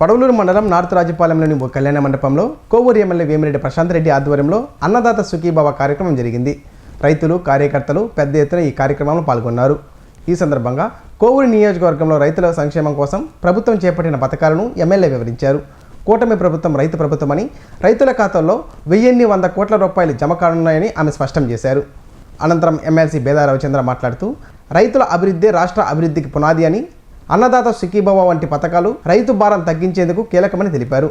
కొడవలూరు మండలం నార్త్ రాజపాలెంలోని ఓ కళ్యాణ మండపంలో కోవూరు ఎమ్మెల్యే వేమిరెడ్డి ప్రశాంత్ రెడ్డి ఆధ్వర్యంలో అన్నదాత సుఖీభవ కార్యక్రమం జరిగింది. రైతులు, కార్యకర్తలు పెద్ద ఎత్తున ఈ కార్యక్రమంలో పాల్గొన్నారు. ఈ సందర్భంగా కోవూరు నియోజకవర్గంలో రైతుల సంక్షేమం కోసం ప్రభుత్వం చేపట్టిన పథకాలను ఎమ్మెల్యే వివరించారు. కూటమి ప్రభుత్వం రైతు ప్రభుత్వమని, రైతుల ఖాతాల్లో 1,100 కోట్ల రూపాయలు జమ కానున్నాయని ఆమె స్పష్టం చేశారు. అనంతరం ఎమ్మెల్సీ బేదా రవిచంద్ర మాట్లాడుతూ రైతుల అభివృద్ధి రాష్ట్ర అభివృద్ధికి పునాది అని, అన్నదాత సుఖీభవ వంటి పథకాలు రైతు భారం తగ్గించేందుకు కీలకమని తెలిపారు.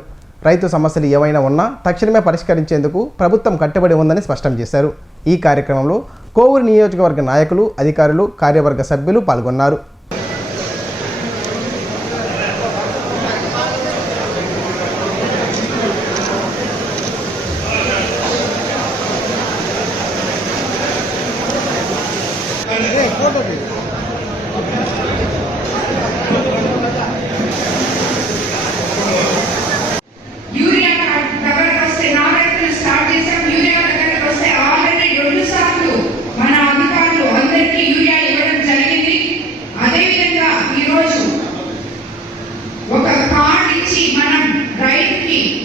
రైతు సమస్యలు ఏవైనా ఉన్నా తక్షణమే పరిష్కరించేందుకు ప్రభుత్వం కట్టుబడి ఉందని స్పష్టం చేశారు. ఈ కార్యక్రమంలో కోవూరు నియోజకవర్గ నాయకులు, అధికారులు, కార్యవర్గ సభ్యులు పాల్గొన్నారు.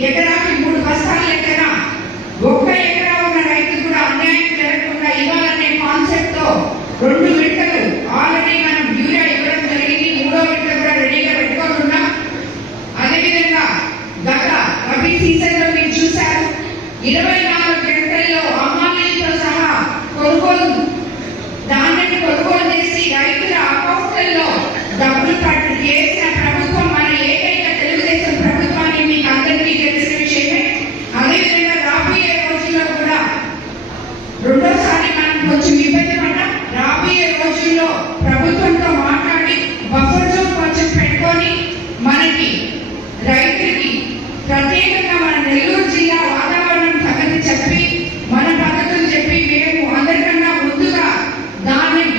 ఎకరాకి 3 బస్తాల లెక్కన 1 ఎకరా ఉన్న రైతు కూడా అన్యాయం జరగకుండా ఇవ్వాలనే కాన్సెప్ట్ తో 2 విడతలు ఆల్రెడీ మనం యూరియా ఇవ్వడం జరిగింది. 3వ విడత కూడా రెడీగా పెట్టుకొని ఉన్నాం. అదేవిధంగా గత రబీ సీజన్ లో మీరు చూశారు, 24 గంటల్లో అమ్మాయిలతో సహా ధాన్యాన్ని కొనుగోలు చేసి రైతుల అకౌంట్లలో డబ్బులు వేసిన ప్రభుత్వం మన ఏకైక తెలుగుదేశం ప్రభుత్వాన్ని మీకు అందరికీ తెలిసిన విషయమే. అదేవిధంగా రాబోయే రోజుల్లో కూడా రెండోసారి మనం కొంచెం ఇబ్బంది పడ్డాం. రాబోయే రోజుల్లో ప్రభుత్వంతో మాట్లాడి బఫర్ జోన్ కొంచెం పెట్టుకొని మనకి రైతులకి ప్రత్యేకంగా మన నెల్లూరు జిల్లా వాతావరణం సంగతి చెప్పి మన పద్ధతులు చెప్పి మేము అందరికన్నా ముందుగా ధాన్యం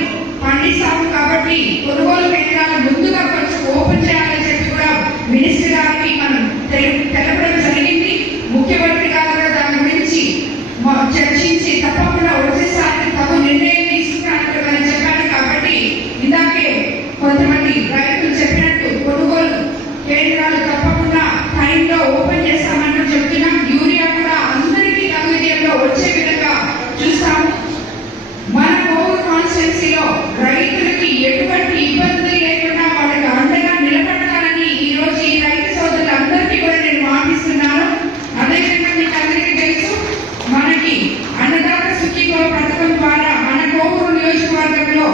పండిస్తాము కాబట్టి కొనుగోలు కేంద్రాలు ముందుగా కొంచెం ఓపెన్ చేయాలని చెప్పి కూడా మినిస్టర్ గారికి మనం తెలపడం జరిగింది. ముఖ్యమంత్రి గారు కూడా దాని గురించి చర్చించి తప్పకుండా వచ్చేసారి తగు నిర్ణయం తీసుకున్నారని చెప్పారు. కాబట్టి ఇందాకే కొంతమంది రైతులు చెప్పినట్టు కొనుగోలు కేంద్రాలు తప్పకుండా టైంలో ఓపెన్ చేస్తామని చెప్తున్నాం. యూరియా కూడా అందరికీ తగు విధంలో వచ్చే విధంగా చూస్తాము. మన కోవూరు కాన్స్టిట్యున్సీలో రైతులకి ఎటువంటి ఇబ్బందులు లేకుండా వాళ్ళకి అండగా నిలబడతానని ఈ రోజు ఈ రైతు సోదరులందరికీ కూడా నేను మాటిస్తున్నాను. అదేవిధంగా మీకు అందరికీ తెలుసు, మనకి అన్నదాత సుఖీభవ పథకం ద్వారా మన కోవూరు నియోజకవర్గంలో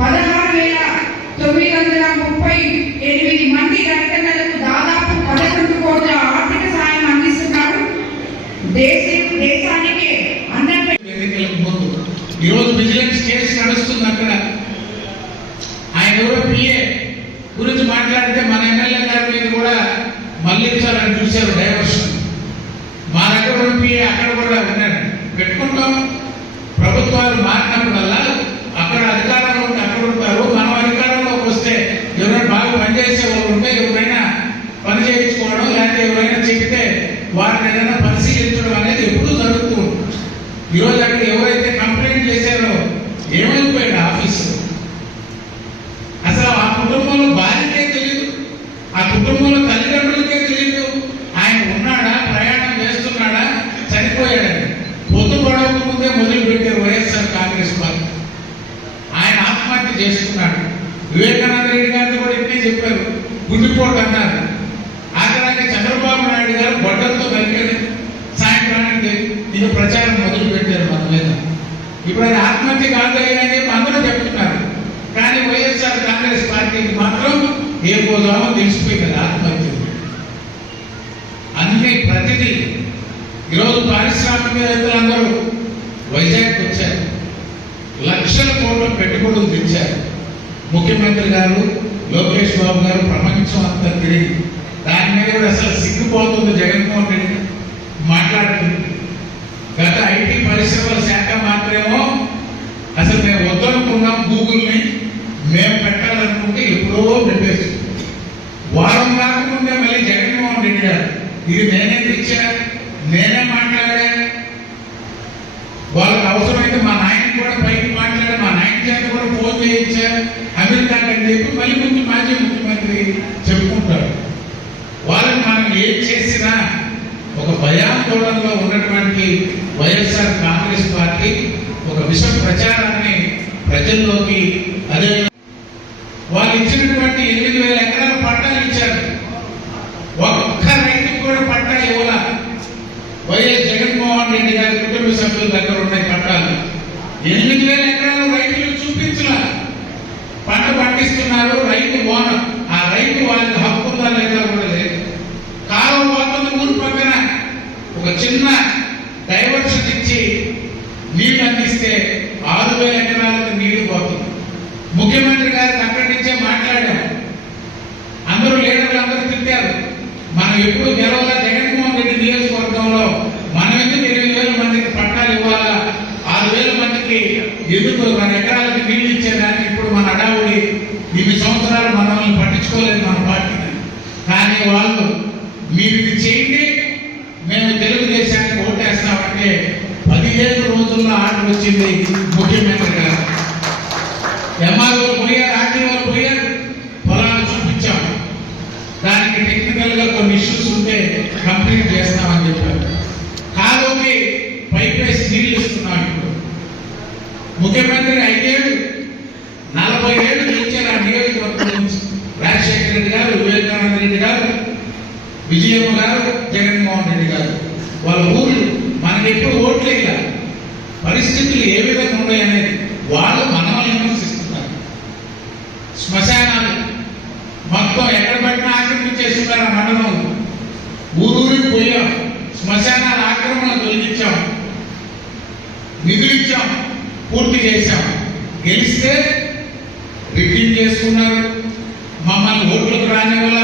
16,938 మంది రైతన్నలకు దాదాపు 11 కోట్ల ఆర్థిక సాయం అందిస్తున్నారు. దేశానికి ఈరోజు విజిలెన్స్ కేసు నడుస్తుంది. అక్కడ ఆయన ఎవరో పిఏ గురించి మాట్లాడితే మన ఎమ్మెల్యే గారి మీద కూడా మళ్ళించాలని చూశారు డైవర్షన్. మా దగ్గర పిఏ అక్కడ కూడా ఉన్నాడు. పెట్టుకుంటాం. ప్రభుత్వాలు మారినప్పుడల్లా అక్కడ అధికారంలో ఉంటే అక్కడ ఉంటారు. మనం అధికారంలోకి వస్తే ఎవరైనా బాగా పనిచేసే వాళ్ళు ఉంటే ఎవరైనా పని చేయించుకోవడం, లేకపోతే ఎవరైనా చెబితే వారిని ఏదైనా పరిశీలించడం అనేది ఎప్పుడూ జరుగుతూ ఉంటుంది. ఈరోజు అక్కడ ఎవరైతే కంప్లైంట్ చేశారో ఏమైపోయాడు ఆఫీసు. అసలు ఆ కుటుంబంలో భార్యకే తెలియదు, ఆ కుటుంబంలో తల్లిదండ్రులకే తెలియదు ఆయన ఉన్నాడా, ప్రయాణం చేస్తున్నాడా, చనిపోయాడని. పొద్దు గొడవకు ముందే మొదలు పెట్టారు వైఎస్ఆర్ కాంగ్రెస్ పార్టీ. ఆయన ఆత్మహత్య చేసుకున్నాడు. వివేకానంద రెడ్డి గారిని కూడా ఇట్టే చెప్పారు, గుండెపోటు అన్నారు. ఆఖరాకి చంద్రబాబు నాయుడు గారు గొడ్డలతో కలిగాడు. సాయంత్రానికి ఇది ప్రచారం మొదలు పెట్టారు మన మీద. ఇప్పుడు అది ఆత్మహత్య కాదు అని చెప్పి అందరూ చెప్తున్నారు. కానీ వైఎస్ఆర్ కాంగ్రెస్ పార్టీకి మాత్రం ఏ పోదామో తెలిసిపోయింది ఆత్మహత్య. అన్ని ప్రతిదీ ఈరోజు పారిశ్రామికవేత్తలందరూ వైజాగ్ వచ్చారు, లక్షల కోట్ల పెట్టుబడులు తెచ్చారు. ముఖ్యమంత్రి గారు, లోకేష్ బాబు గారు ప్రపంచం అంతా తిరిగి దాని మీద కూడా అసలు సిగ్గుపోతుంది జగన్మోహన్ రెడ్డి మాట్లాడుతుంది. గత ఐటీ పరిశ్రమల శాఖ మాత్రమేమో అసలు మేము వద్దనుకున్నాం, గూగుల్ని మేము పెట్టాలనుకుంటే ఎప్పుడో పెట్టేసి వారం కాకముందే మళ్ళీ జగన్మోహన్ రెడ్డి గారు ఇది నేనే తెచ్చా, నేనే మాట్లాడా, వాళ్ళకి అవసరమైతే మా నాయన కూడా పైకి మాట్లాడా, మా నాయన చేత కూడా ఫోన్ చేయించా అమెరికాకి అని చెప్పి మళ్ళీ మాజీ ముఖ్యమంత్రి చెప్పుకుంటారు. వాళ్ళని మనం ఏం చేసినా ఒక భయాందోళనలో ఉన్నటువంటి వైఎస్ఆర్ కాంగ్రెస్ పార్టీ ఒక విష ప్రచారాన్ని ప్రజల్లోకి అదే వాళ్ళు ఇచ్చినటువంటి 8,000 ఎకరాల పట్టాలు ఇచ్చారు. ఒక్క రైతుకు కూడా పట్టా ఇవ్వాల. వైఎస్ జగన్మోహన్ రెడ్డి గారి కుటుంబ సభ్యుల దగ్గర ఉన్నాయి పట్టాలు. 8,000 ఎకరాలు రైతులు చూపించలా. పంట పండిస్తున్నారు, రైతు ఓనర్. ఆ రైతు వాళ్ళకి హక్కు ఉందా లేదా కూడా లేదు. కాలువ పోతుంది ఊరు పక్కన, ఒక చిన్న డైవర్షన్ ఇచ్చి నీళ్లు అందిస్తే 6,000 ఎకరాలకు నీళ్లు పోతుంది. ముఖ్యమంత్రి గారికి అక్కడి నుంచే మాట్లాడాం. అందరూ లీడర్లు అందరూ తిట్టారు, మనం ఎప్పుడు గెలవాలా, జగన్మోహన్ రెడ్డి నియోజకవర్గంలో మనం ఎందుకు 8,000 మందికి పట్టాలు ఇవ్వాలా, 6,000 మందికి ఎందుకు మన ఎకరాలకు నీళ్లు ఇచ్చేదానికి ఇప్పుడు మన అడావుడి ఇన్ని సంవత్సరాలు మనల్ని పట్టించుకోలేదు మన పార్టీని. కానీ వాళ్ళు మీరు ఇది చేయండి, మేము తెలుగుదేశానికి ఓటేస్తామంటే 15 రోజుల్లో ఆర్డర్ వచ్చింది ముఖ్యమంత్రి గారు. ఎంఆర్ఓ పోయారు, ఆర్టీఓ పోయారు, పొలాలు చూపించాం. దానికి టెక్నికల్ గా కొన్ని ఇష్యూస్ ఉంటే కంప్లీట్ చేస్తామని చెప్పారు. కాలువకి పైప్ వేసి నీళ్లు ఇస్తున్నాం. ఇప్పుడు ముఖ్యమంత్రి 5 ఏళ్ళు 40 ఏళ్ళు గెలిచారు ఆ నియోజకవర్గం నుంచి. రాజశేఖర రెడ్డి గారు, వివేకానంద రెడ్డి గారు, విజయమ్మ గారు, జగన్మోహన్ రెడ్డి గారు. వాళ్ళ ఊళ్ళు మనకి ఎప్పుడు ఓట్లేక పరిస్థితులు ఏ విధంగా ఉన్నాయనేది వాళ్ళు మనల్ని విమర్శిస్తున్నారు. శ్మశానాలు మొత్తం ఎక్కడ పట్టినా ఆక్రమించేస్తున్నారు. ఆ మండలం ఊరూరికి పోయాం, శ్మశానాల ఆక్రమణ తొలగించాం, నిధులు ఇచ్చాం, పూర్తి చేశాం. గెలిస్తే రిగ్గింగ్ చేసుకున్నారు, మమ్మల్ని ఓట్లకు రానివ్వాల,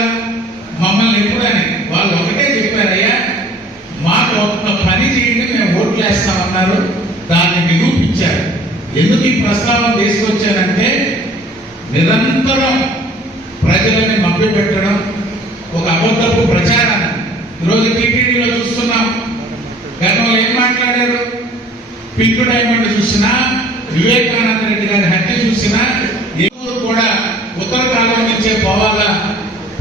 మమ్మల్ని ఎప్పుడని వాళ్ళు ఒకటే చెప్పారయ్యా, మాకు ఒక్క పని చేయండి మేము ఓట్లు వేస్తామన్నారు. దాన్ని నిరూపించారు. ఎందుకు ఈ ప్రస్తావన తీసుకొచ్చారంటే నిరంతరం ప్రజలని మభ్యపెట్టడం, ఒక అబద్ధపు ప్రచారాన్ని ఈరోజు టీటీడీలో చూస్తున్నాం. గతంలో ఏం మాట్లాడారు, పింక్ డైమండ్ చూసినా, వివేకానంద రెడ్డి గారి హత్య చూసినా, ఎవరు కూడా ఉత్తర కాలం నుంచే పోవాలా,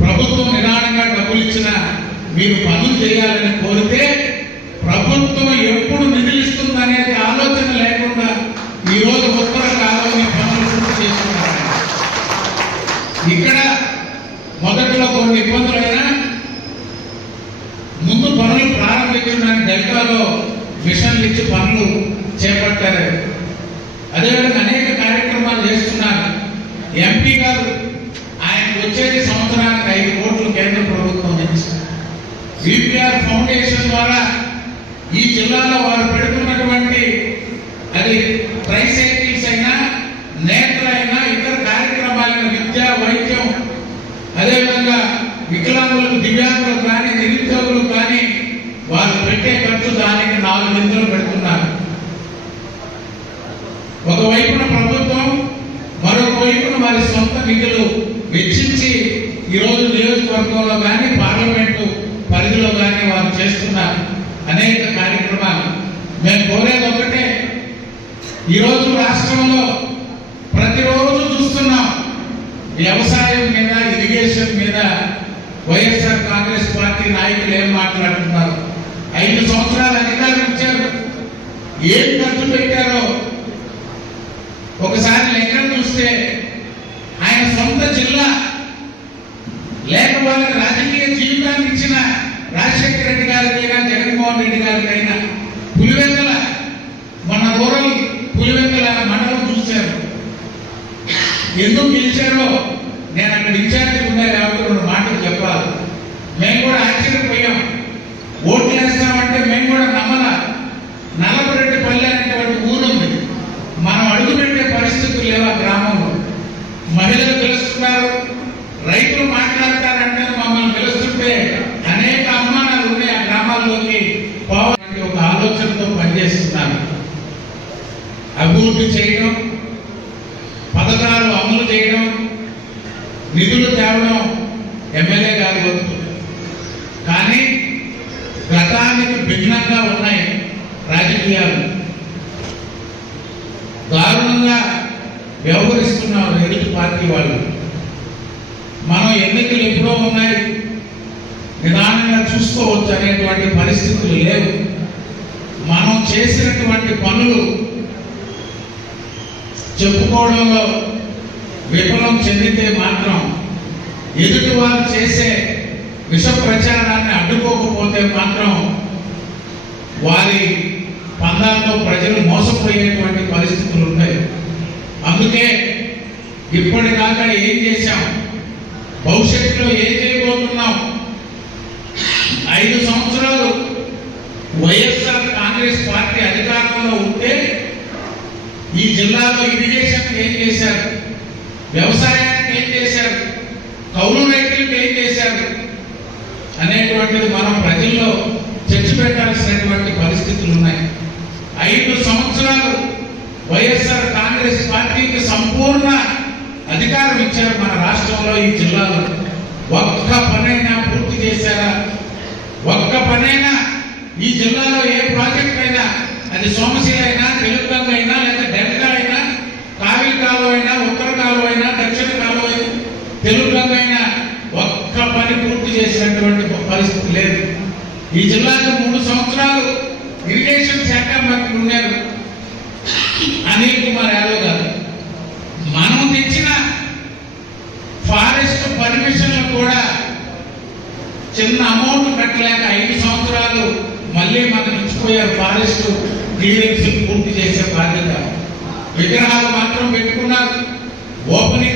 ప్రభుత్వం నిదానంగా డబ్బులు ఇచ్చినా మీరు పనులు చేయాలని కోరితే ప్రభుత్వం ఎప్పుడు నిధులిస్తుందనేది ఆలోచన లేకుండా ఈ రోజు ఉత్తర కాలంలో పనులు పూర్తి చేస్తున్నారు. ఇక్కడ మొదట్లో కొన్ని ఇబ్బందులైనా ముందు పనులు ప్రారంభించడానికి డెల్టాలో మిషన్లు ఇచ్చి పనులు చేపట్టారు. అదేవిధంగా అనేక కార్యక్రమాలు చేస్తున్నారు. ఎంపీ గారు ఆయనకు వచ్చేది సంవత్సరానికి 5 కోట్లు కేంద్ర ప్రభుత్వం నుంచి. విపిఆర్ ఫౌండేషన్ ద్వారా ఈ జిల్లాలో వారు పెడుతున్నటువంటి అది ట్రైసైకిల్స్ అయినా, నేత్రైనా, ఇతర కార్యక్రమాలైన విద్య, వైద్యం, అదేవిధంగా వికలాంగులకు, దివ్యాంగులకు కానీ, నిరుద్యోగులకు కానీ వారు పెట్టే ఖర్చు దానికి 4 నిధులు పెడుతున్నారు. ఒకవైపున ప్రభుత్వం, మరొక వైపున వారి సొంత నిధులు వెచ్చించి ఈరోజు నియోజకవర్గంలో కానీ, పార్లమెంటు పరిధిలో కానీ వారు చేస్తున్న అనేక కార్యక్రమాలు. మేము కోరేది ఒకటే, ఈరోజు రాష్ట్రంలో ప్రతిరోజు చూస్తున్నాం వ్యవసాయం మీద, ఇరిగేషన్ మీద వైఎస్ఆర్ కాంగ్రెస్ పార్టీ నాయకులు ఏం మాట్లాడుతున్నారు. 5 సంవత్సరాలు అధికారులు ఇచ్చారు, ఏం ఖర్చు పెట్టారో ఒకసారి లెక్కలు చూస్తే ఆయన సొంత జిల్లా లేక వాళ్ళకి రాజకీయ జీవితాన్ని ఇచ్చిన రాజశేఖర రెడ్డి గారికైనా, జగన్మోహన్ రెడ్డి గారికైనా పులివెందుల, మన రూరల్ పులివెందుల మండలం చూశారు. ఎందుకు గెలిచారో నేను అక్కడ ఇన్ఛార్జి ఉండే కాబట్టి 2 మాటలు చెప్పాలి. మేము కూడా ఆశ్చర్యపోయాం. ఓట్లు వేస్తామంటే మేము కూడా నమ్మల. నల్లపరెడ్డిపల్లి అనేటువంటి ఊరుంది, మనం అడుగుపెట్టే పరిస్థితులు లేవు ఆ గ్రామంలో. మహిళలు పిలుస్తున్నారు, రైతులు మాట్లాడతారంటే మమ్మల్ని పిలుస్తుంటే అనేక అనుమానాలు ఉన్నాయి. ఆ గ్రామాల్లోకి పోవాలంటే ఒక ఆలోచనతో పనిచేస్తున్నారు. అభివృద్ధి చేయడం, పథకాలు అమలు చేయడం, నిధులు తేవడం ఎమ్మెల్యే గారి వంతు. కానీ గతానికి భిన్నంగా ఉన్నాయి రాజకీయాలు. దారుణంగా వ్యవహరిస్తున్నారు ఎదుటి పార్టీ వాళ్ళు. మనం ఎన్నికలు ఎప్పుడో ఉన్నాయి, చూసుకోవచ్చు అనేటువంటి పరిస్థితులు లేవు. మనం చేసినటువంటి పనులు చెప్పుకోవడంలో విఫలం చెందితే మాత్రం ఎదుటి వారు చేసే విష ప్రచారాన్ని అడ్డుకోకపోతే మాత్రం వారి పందాల్లో ప్రజలు మోసపోయేటువంటి పరిస్థితులు ఉంటాయి. అందుకే ఇప్పటిదాకా ఏం చేశాం, భవిష్యత్తులో ఏం చేయబోతున్నాం, 5 సంవత్సరాలు వైఎస్ఆర్ కాంగ్రెస్ పార్టీ అధికారంలో ఉంటే ఈ జిల్లాలో ఇరిగేషన్ ఏం చేశారు, వ్యవసాయానికి ఏం చేశారు, కౌలు రైతులకు ఏం చేశారు అనేటువంటిది మనం ప్రజల్లో చర్చ పెట్టాల్సినటువంటి పరిస్థితులు ఉన్నాయి. 5 సంవత్సరాలు వైఎస్ఆర్ కాంగ్రెస్ పార్టీకి సంపూర్ణ అధికారం ఇచ్చారు మన రాష్ట్రంలో, ఈ జిల్లాలో. ఒక్క పనైనా పూర్తి చేశారా? ఒక్క పనైనా ఈ జిల్లాలో ఏ ప్రాజెక్ట్ అయినా, అది సోమశిల అయినా, తెలుగుగంగ అయినా, లేదా డెల్టా అయినా, కావిలి కాలువ అయినా, ఉత్తర కాలువ అయినా, దక్షిణ కాలువ అయినా, తెలుగుగంగ అయినా, ఒక్క పని పూర్తి చేసినటువంటి పరిస్థితి లేదు. ఈ జిల్లాకు 3 సంవత్సరాలు ఇరిగేషన్ శాఖ మంత్రి ఉన్నారు అనిల్ కుమార్ యాదవ్ గారు. మనం తెచ్చిన ఫారెస్ట్ పర్మిషన్లు కూడా చిన్న అమౌంట్ కట్టలేక 5 సంవత్సరాలు మళ్ళీ మనకు ఇచ్చిపోయారు. ఫారెస్ట్ క్లియరెన్స్ పూర్తి చేసే బాధ్యత. విగ్రహాలు మాత్రం పెట్టుకున్నారు. ఓపెనింగ్